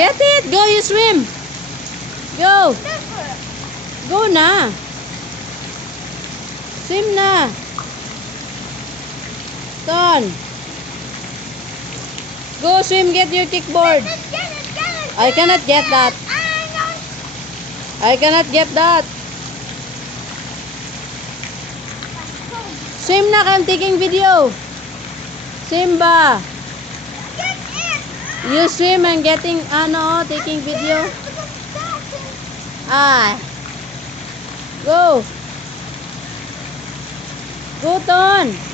Get it! Go, you swim! Go! Go na! Swim na! Ton! Go swim, get your kickboard! I cannot get that! I cannot get that! Swim na, I'm taking video! Simba! You swim and getting, taking video? Ah! Go! Go, Ton!